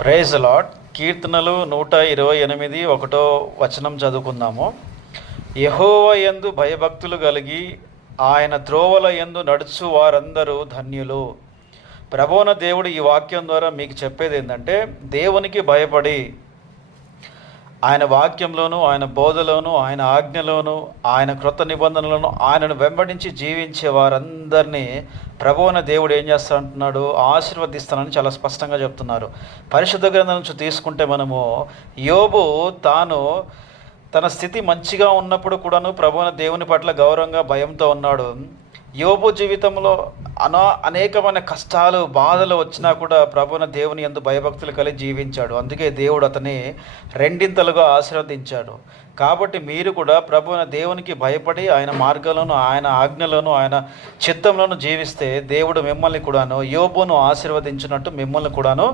Praise lord. కీర్తనలు 128 ఒకటో వచనం చదువుకుందాము. యెహోవా యందు భయభక్తులు కలిగి ఆయన త్రోవల యందు నడుచు వారందరూ ధన్యులు. ప్రభువున దేవుడు ఈ వాక్యం ద్వారా మీకు చెప్పేది ఏంటంటే, దేవునికి భయపడి ఆయన వాక్యంలోను, ఆయన బోధలోను, ఆయన ఆజ్ఞలోను, ఆయన క్రొత్త నిబంధనలను ఆయనను వెంబడించి జీవించే వారందరినీ ప్రభువున దేవుడు ఏం చేస్తా అంటున్నాడు? ఆశీర్వదిస్తానని చాలా స్పష్టంగా చెప్తున్నారు. పరిశుద్ధ గ్రంథం నుంచి తీసుకుంటే మనము యోబు తాను తన స్థితి మంచిగా ఉన్నప్పుడు కూడాను ప్రభువున దేవుని పట్ల గౌరవంగా భయంతో ఉన్నాడు. యోబు జీవితంలో అనేకమైన కష్టాలు, బాధలు వచ్చినా కూడా ప్రభువున దేవుని యందు భయభక్తులు కలిగి జీవించాడు. అందుకే దేవుడు అతని రెండింతలుగా ఆశీర్వదించాడు. కాబట్టి మీరు కూడా ప్రభువున దేవునికి భయపడి ఆయన మార్గంలోను, ఆయన ఆజ్ఞలోను, ఆయన చిత్తంలోను జీవిస్తే దేవుడు మిమ్మల్ని కూడాను యోబును ఆశీర్వదించినట్టు మిమ్మల్ని కూడాను